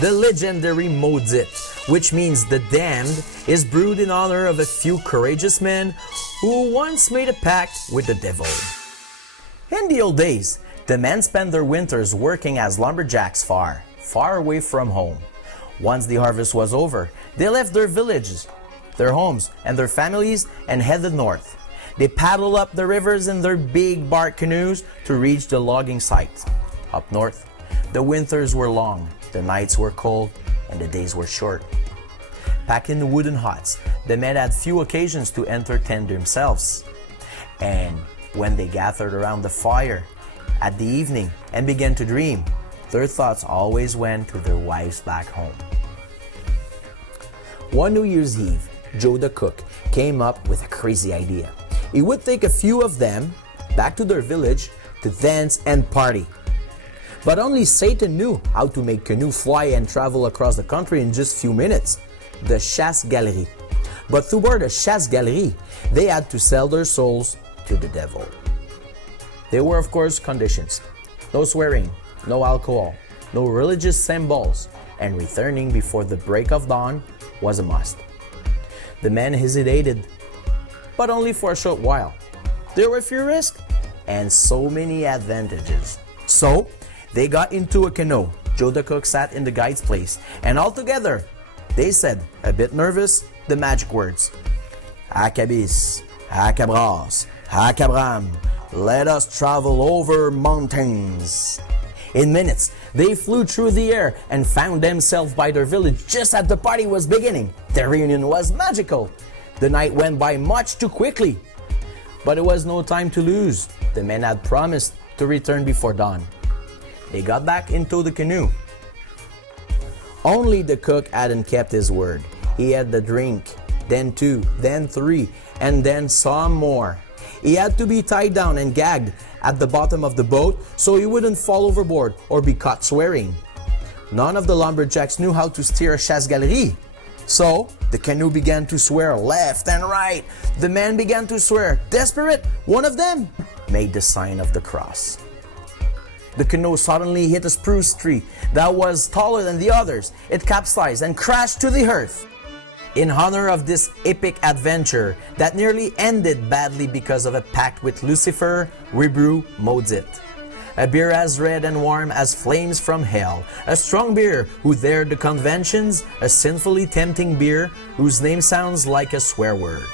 the legendary Maudite, which means the damned, is brewed in honor of a few courageous men who once made a pact with the devil. In the old days, the men spent their winters working as lumberjacks far away from home. Once the harvest was over, they left their villages, their homes, and their families and headed north. They paddled up the rivers in their big bark canoes to reach the logging site. Up north, the winters were long, the nights were cold, and the days were short. Packed in wooden huts, the men had few occasions to entertain themselves. And when they gathered around the fire at the evening and began to dream, their thoughts always went to their wives back home. One New Year's Eve, Joe the cook came up with a crazy idea. He would take a few of them back to their village to dance and party. But only Satan knew how to make canoe fly and travel across the country in just a few minutes, the chasse-galerie. But throughout the chasse-galerie, they had to sell their souls to the devil. There were, of course, conditions. No swearing, no alcohol, no religious symbols, and returning before the break of dawn was a must. The men hesitated, but only for a short while. There were few risks and so many advantages. So, they got into a canoe. Joe the cook sat in the guide's place, and all together, they said, a bit nervous, the magic words. Acabis, acabras, acabram, let us travel over mountains. In minutes, they flew through the air and found themselves by their village just as the party was beginning. The reunion was magical. The night went by much too quickly. But it was no time to lose. The men had promised to return before dawn. They got back into the canoe. Only the cook hadn't kept his word. He had the drink, then two, then three, and then some more. He had to be tied down and gagged at the bottom of the boat so he wouldn't fall overboard or be caught swearing. None of the lumberjacks knew how to steer a chasse-galerie. So, the canoe began to swear left and right. The men began to swear. Desperate, one of them made the sign of the cross. The canoe suddenly hit a spruce tree that was taller than the others. It capsized and crashed to the earth. In honor of this epic adventure that nearly ended badly because of a pact with Lucifer, we brew Maudite. A beer as red and warm as flames from hell. A strong beer who dared the conventions. A sinfully tempting beer whose name sounds like a swear word.